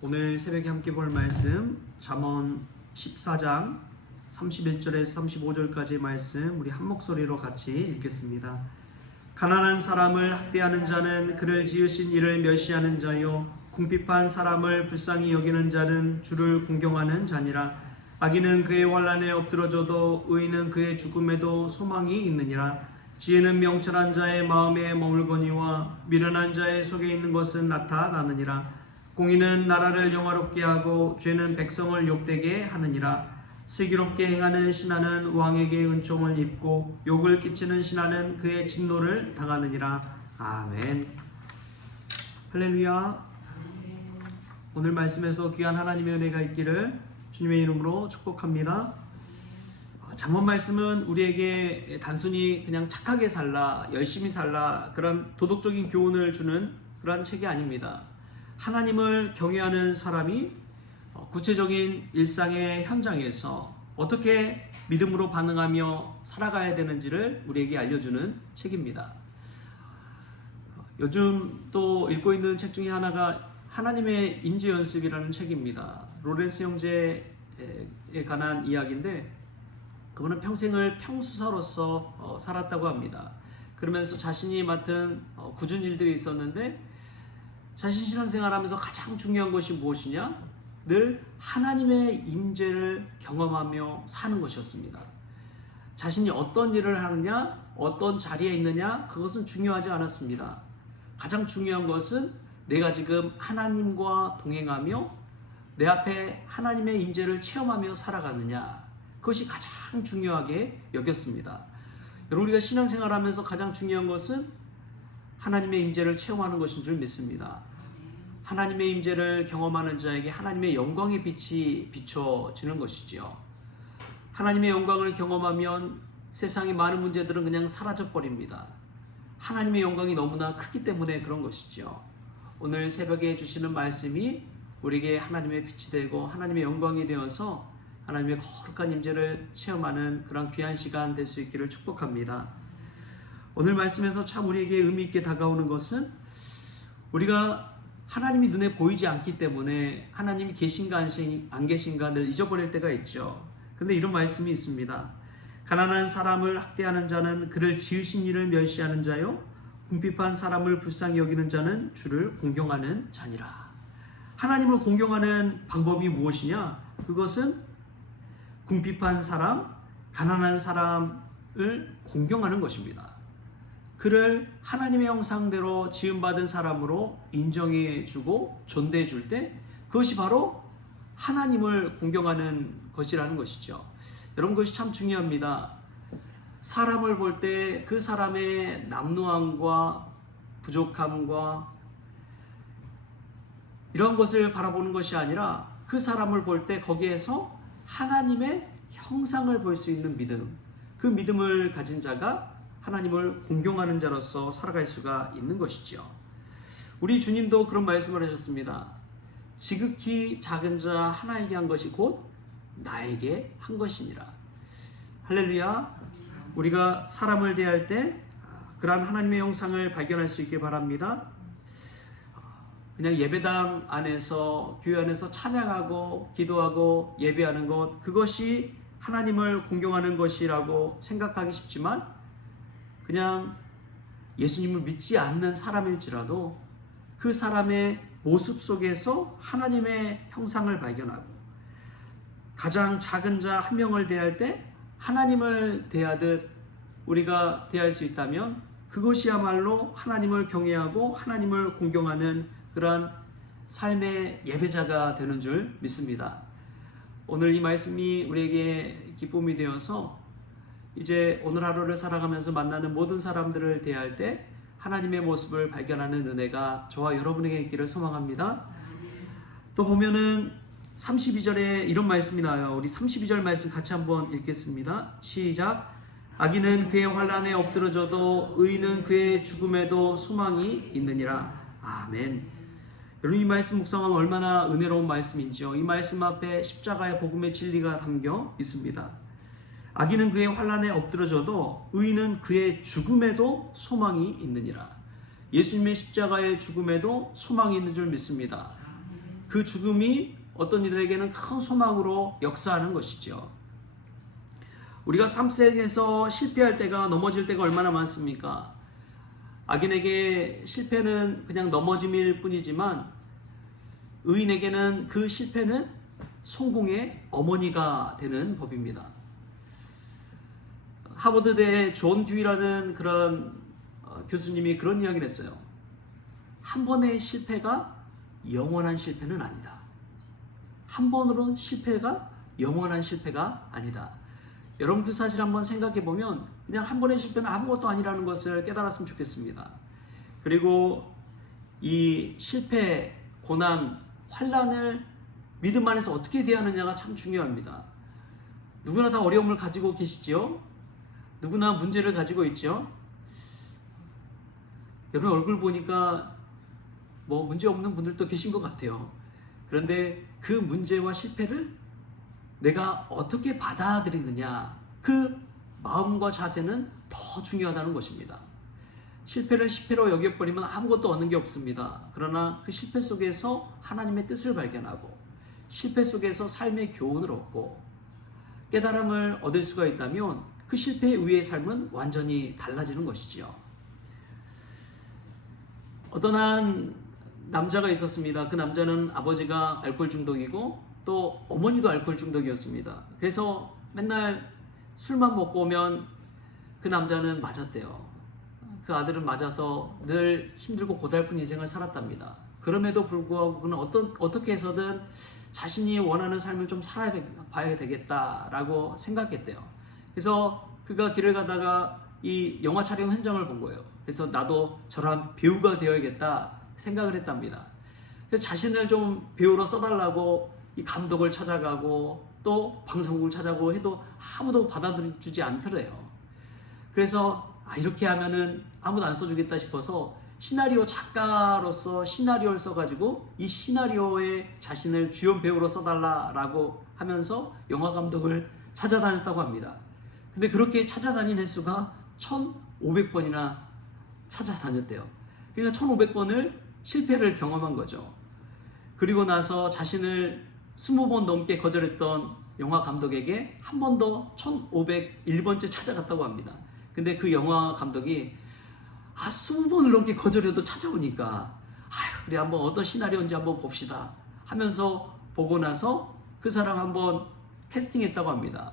오늘 새벽에 함께 볼 말씀 잠언 14장 31절에서 35절까지의 말씀 우리 한 목소리로 같이 읽겠습니다. 가난한 사람을 학대하는 자는 그를 지으신 이를 멸시하는 자요, 궁핍한 사람을 불쌍히 여기는 자는 주를 공경하는 자니라. 악인은 그의 환난에 엎드러져도 의인은 그의 죽음에도 소망이 있느니라. 지혜는 명철한 자의 마음에 머물거니와 미련한 자의 속에 있는 것은 나타나느니라. 공의는 나라를 영화롭게 하고 죄는 백성을 욕되게 하느니라. 슬기롭게 행하는 신하는 왕에게 은총을 입고 욕을 끼치는 신하는 그의 진노를 당하느니라. 아멘. 할렐루야. 오늘 말씀에서 귀한 하나님의 은혜가 있기를 주님의 이름으로 축복합니다. 잠언 말씀은 우리에게 단순히 그냥 착하게 살라, 열심히 살라 그런 도덕적인 교훈을 주는 그런 책이 아닙니다. 하나님을 경외하는 사람이 구체적인 일상의 현장에서 어떻게 믿음으로 반응하며 살아가야 되는지를 우리에게 알려주는 책입니다. 요즘 또 읽고 있는 책 중에 하나가 하나님의 임재연습이라는 책입니다. 로렌스 형제에 관한 이야기인데, 그분은 평생을 평수사로서 살았다고 합니다. 그러면서 자신이 맡은 굳은 일들이 있었는데, 자신 신앙생활하면서 가장 중요한 것이 무엇이냐? 늘 하나님의 임재를 경험하며 사는 것이었습니다. 자신이 어떤 일을 하느냐, 어떤 자리에 있느냐, 그것은 중요하지 않았습니다. 가장 중요한 것은 내가 지금 하나님과 동행하며 내 앞에 하나님의 임재를 체험하며 살아가느냐, 그것이 가장 중요하게 여겼습니다. 여러분, 우리가 신앙생활하면서 가장 중요한 것은 하나님의 임재를 체험하는 것인 줄 믿습니다. 하나님의 임재를 경험하는 자에게 하나님의 영광의 빛이 비춰지는 것이지요. 하나님의 영광을 경험하면 세상의 많은 문제들은 그냥 사라져 버립니다. 하나님의 영광이 너무나 크기 때문에 그런 것이죠. 오늘 새벽에 주시는 말씀이 우리에게 하나님의 빛이 되고 하나님의 영광이 되어서 하나님의 거룩한 임재를 체험하는 그런 귀한 시간 될 수 있기를 축복합니다. 오늘 말씀에서 참 우리에게 의미 있게 다가오는 것은 우리가 하나님이 눈에 보이지 않기 때문에 하나님이 계신가 안 계신가 늘 잊어버릴 때가 있죠. 그런데 이런 말씀이 있습니다. 가난한 사람을 학대하는 자는 그를 지으신 이를 멸시하는 자요, 궁핍한 사람을 불쌍히 여기는 자는 주를 공경하는 자니라. 하나님을 공경하는 방법이 무엇이냐? 그것은 궁핍한 사람, 가난한 사람을 공경하는 것입니다. 그를 하나님의 형상대로 지음받은 사람으로 인정해주고 존대해줄 때 그것이 바로 하나님을 공경하는 것이라는 것이죠. 여러분, 그것이 참 중요합니다. 사람을 볼 때 그 사람의 남루함과 부족함과 이런 것을 바라보는 것이 아니라 그 사람을 볼 때 거기에서 하나님의 형상을 볼 수 있는 믿음, 그 믿음을 가진 자가 하나님을 공경하는 자로서 살아갈 수가 있는 것이죠. 우리 주님도 그런 말씀을 하셨습니다. 지극히 작은 자 하나에게 한 것이 곧 나에게 한 것이니라. 할렐루야. 우리가 사람을 대할 때 그러한 하나님의 형상을 발견할 수 있게 바랍니다. 그냥 예배당 안에서, 교회 안에서 찬양하고 기도하고 예배하는 것, 그것이 하나님을 공경하는 것이라고 생각하기 쉽지만, 그냥 예수님을 믿지 않는 사람일지라도 그 사람의 모습 속에서 하나님의 형상을 발견하고, 가장 작은 자 한 명을 대할 때 하나님을 대하듯 우리가 대할 수 있다면 그것이야말로 하나님을 경외하고 하나님을 공경하는 그러한 삶의 예배자가 되는 줄 믿습니다. 오늘 이 말씀이 우리에게 기쁨이 되어서 이제 오늘 하루를 살아가면서 만나는 모든 사람들을 대할 때 하나님의 모습을 발견하는 은혜가 저와 여러분에게 있기를 소망합니다. 또 보면은 32절에 이런 말씀이 나와요. 우리 32절 말씀 같이 한번 읽겠습니다. 시작. 악인은 그의 환난에 엎드러져도 의인은 그의 죽음에도 소망이 있느니라. 아멘. 여러분, 이 말씀 묵상하면 얼마나 은혜로운 말씀인지요. 이 말씀 앞에 십자가의 복음의 진리가 담겨 있습니다. 악인은 그의 환난에 엎드러져도 의인은 그의 죽음에도 소망이 있느니라. 예수님의 십자가의 죽음에도 소망이 있는 줄 믿습니다. 그 죽음이 어떤 이들에게는 큰 소망으로 역사하는 것이죠. 우리가 삶 속에서 실패할 때가, 넘어질 때가 얼마나 많습니까? 악인에게 실패는 그냥 넘어짐일 뿐이지만 의인에게는 그 실패는 성공의 어머니가 되는 법입니다. 하버드대 존 듀이라는 그런 교수님이 그런 이야기를 했어요. 한 번의 실패가 영원한 실패는 아니다. 한 번으로 실패가 영원한 실패가 아니다. 여러분 그 사실 한번 생각해 보면 그냥 한 번의 실패는 아무것도 아니라는 것을 깨달았으면 좋겠습니다. 그리고 이 실패, 고난, 환난을 믿음 안에서 어떻게 대하느냐가 참 중요합니다. 누구나 다 어려움을 가지고 계시지요? 누구나 문제를 가지고 있죠? 여러분 얼굴 보니까 뭐 문제 없는 분들도 계신 것 같아요. 그런데 그 문제와 실패를 내가 어떻게 받아들이느냐, 그 마음과 자세는 더 중요하다는 것입니다. 실패를 실패로 여겨버리면 아무것도 얻는 게 없습니다. 그러나 그 실패 속에서 하나님의 뜻을 발견하고 실패 속에서 삶의 교훈을 얻고 깨달음을 얻을 수가 있다면 그 실패 이후의 삶은 완전히 달라지는 것이지요. 어떤 한 남자가 있었습니다. 그 남자는 아버지가 알코올 중독이고 또 어머니도 알코올 중독이었습니다. 그래서 맨날 술만 먹고 오면 그 남자는 맞았대요. 그 아들은 맞아서 늘 힘들고 고달픈 인생을 살았답니다. 그럼에도 불구하고 그는 어떻게 해서든 자신이 원하는 삶을 좀 살아봐야 되겠다라고 생각했대요. 그래서 그가 길을 가다가 이 영화 촬영 현장을 본 거예요. 그래서 나도 저런 배우가 되어야겠다 생각을 했답니다. 그래서 자신을 좀 배우로 써달라고 이 감독을 찾아가고 또 방송국을 찾아가고 해도 아무도 받아주지 않더래요. 그래서 이렇게 하면은 아무도 안 써주겠다 싶어서 시나리오 작가로서 시나리오를 써가지고 이 시나리오에 자신을 주연 배우로 써달라라고 하면서 영화 감독을 찾아다녔다고 합니다. 근데 그렇게 찾아다닌 횟수가 1,500번이나 찾아다녔대요. 그러니까 1,500번을 실패를 경험한 거죠. 그리고 나서 자신을 20번 넘게 거절했던 영화 감독에게 한 번 더 1,501번째 찾아갔다고 합니다. 근데 그 영화 감독이 20번을 넘게 거절해도 찾아오니까 그래 한번 어떤 시나리오인지 한번 봅시다 하면서 보고 나서 그 사람 한번 캐스팅했다고 합니다.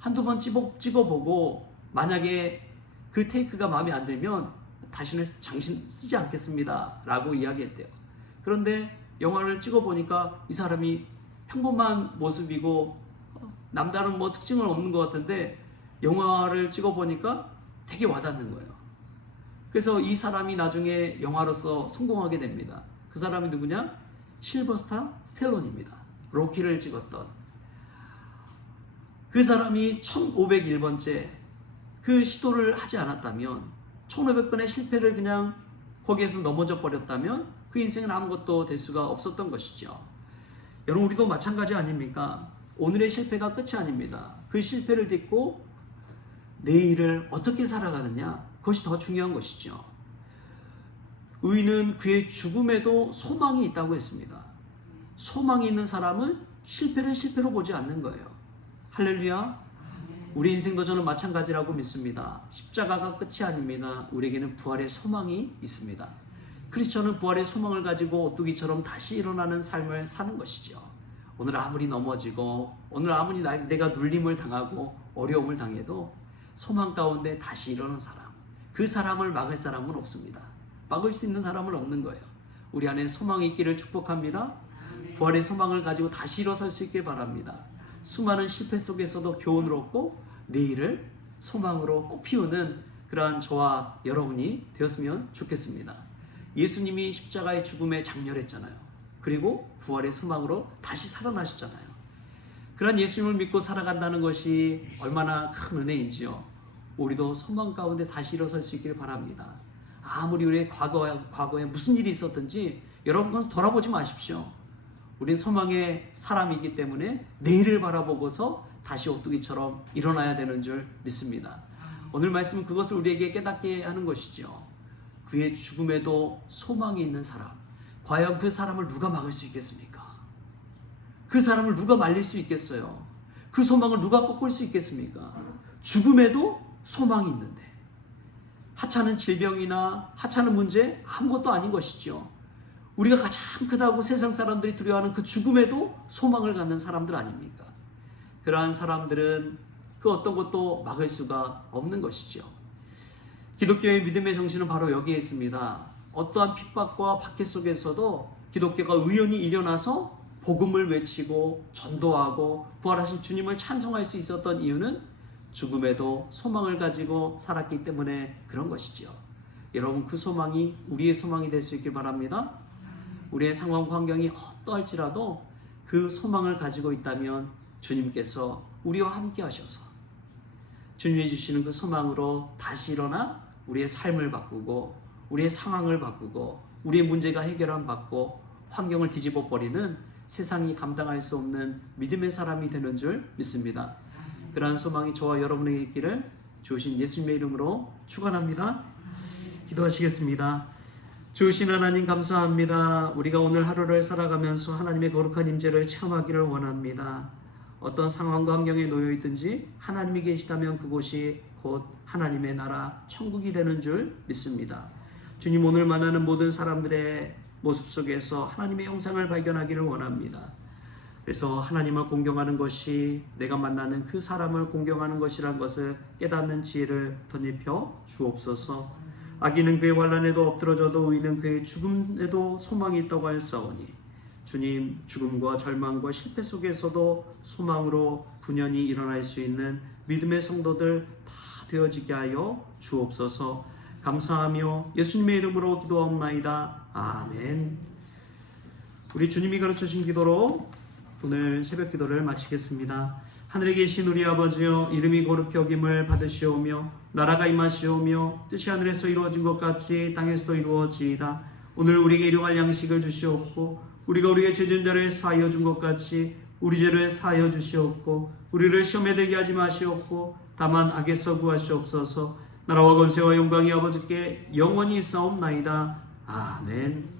한두 번 찍어보고 만약에 그 테이크가 마음에 안 들면 다시는 당신 쓰지 않겠습니다 라고 이야기했대요. 그런데 영화를 찍어보니까 이 사람이 평범한 모습이고 남다른 뭐 특징은 없는 것 같은데 영화를 찍어보니까 되게 와닿는 거예요. 그래서 이 사람이 나중에 영화로서 성공하게 됩니다. 그 사람이 누구냐? 실버스타 스텔론입니다. 로키를 찍었던 그 사람이 1,501번째 그 시도를 하지 않았다면 1,500번의 실패를 그냥 거기에서 넘어져 버렸다면 그 인생은 아무것도 될 수가 없었던 것이죠. 여러분 우리도 마찬가지 아닙니까? 오늘의 실패가 끝이 아닙니다. 그 실패를 딛고 내일을 어떻게 살아가느냐, 그것이 더 중요한 것이죠. 의인은 그의 죽음에도 소망이 있다고 했습니다. 소망이 있는 사람은 실패를 실패로 보지 않는 거예요. 할렐루야. 우리 인생도 저는 마찬가지라고 믿습니다. 십자가가 끝이 아닙니다. 우리에게는 부활의 소망이 있습니다. 크리스천은 부활의 소망을 가지고 오뚜기처럼 다시 일어나는 삶을 사는 것이죠. 오늘 아무리 넘어지고 오늘 아무리 내가 눌림을 당하고 어려움을 당해도 소망 가운데 다시 일어나는 사람, 그 사람을 막을 사람은 없습니다. 막을 수 있는 사람은 없는 거예요. 우리 안에 소망이 있기를 축복합니다. 부활의 소망을 가지고 다시 일어설 수 있길 바랍니다. 수많은 실패 속에서도 교훈을 얻고 내일을 소망으로 꽃피우는 그러한 저와 여러분이 되었으면 좋겠습니다. 예수님이 십자가의 죽음에 장렬했잖아요. 그리고 부활의 소망으로 다시 살아나셨잖아요. 그런 예수님을 믿고 살아간다는 것이 얼마나 큰 은혜인지요. 우리도 소망 가운데 다시 일어설 수 있길 바랍니다. 아무리 우리의 과거에 무슨 일이 있었든지 여러분 그것을 돌아보지 마십시오. 우리는 소망의 사람이기 때문에 내일을 바라보고서 다시 오뚜기처럼 일어나야 되는 줄 믿습니다. 오늘 말씀은 그것을 우리에게 깨닫게 하는 것이죠. 그의 죽음에도 소망이 있는 사람, 과연 그 사람을 누가 막을 수 있겠습니까? 그 사람을 누가 말릴 수 있겠어요? 그 소망을 누가 꺾을 수 있겠습니까? 죽음에도 소망이 있는데, 하찮은 질병이나 하찮은 문제 아무것도 아닌 것이죠. 우리가 가장 크다고 세상 사람들이 두려워하는 그 죽음에도 소망을 갖는 사람들 아닙니까? 그러한 사람들은 그 어떤 것도 막을 수가 없는 것이죠. 기독교의 믿음의 정신은 바로 여기에 있습니다. 어떠한 핍박과 박해 속에서도 기독교가 의연히 일어나서 복음을 외치고 전도하고 부활하신 주님을 찬송할 수 있었던 이유는 죽음에도 소망을 가지고 살았기 때문에 그런 것이죠. 여러분, 그 소망이 우리의 소망이 될 수 있길 바랍니다. 우리의 상황 환경이 어떠할지라도 그 소망을 가지고 있다면 주님께서 우리와 함께 하셔서 주님이 주시는 그 소망으로 다시 일어나 우리의 삶을 바꾸고 우리의 상황을 바꾸고 우리의 문제가 해결함 받고 환경을 뒤집어 버리는 세상이 감당할 수 없는 믿음의 사람이 되는 줄 믿습니다. 그러한 소망이 저와 여러분에게 있기를 주신 예수님의 이름으로 축원합니다. 기도하시겠습니다. 주신 하나님 감사합니다. 우리가 오늘 하루를 살아가면서 하나님의 거룩한 임재를 체험하기를 원합니다. 어떤 상황과 환경에 놓여 있든지 하나님이 계시다면 그곳이 곧 하나님의 나라 천국이 되는 줄 믿습니다. 주님, 오늘 만나는 모든 사람들의 모습 속에서 하나님의 형상을 발견하기를 원합니다. 그래서 하나님을 공경하는 것이 내가 만나는 그 사람을 공경하는 것이란 것을 깨닫는 지혜를 덧입혀 주옵소서. 악인은 그의 환난에도 엎드러져도 의인은 그의 죽음에도 소망이 있다고 하였사오니 주님, 죽음과 절망과 실패 속에서도 소망으로 분연히 일어날 수 있는 믿음의 성도들 다 되어지게 하여 주옵소서. 감사하며 예수님의 이름으로 기도하옵나이다. 아멘. 우리 주님이 가르쳐주신 기도로 오늘 새벽 기도를 마치겠습니다. 하늘에 계신 우리 아버지여, 이름이 거룩히 여김을 받으시오며 나라가 임하시오며 뜻이 하늘에서 이루어진 것 같이 땅에서도 이루어지이다. 오늘 우리에게 일용할 양식을 주시옵고 우리가 우리의 죄진 자를 사하여 준 것 같이 우리 죄를 사하여 주시옵고 우리를 시험에 들게 하지 마시옵고 다만 악에서 구하시옵소서. 나라와 권세와 영광이 아버지께 영원히 있사옵나이다. 아멘.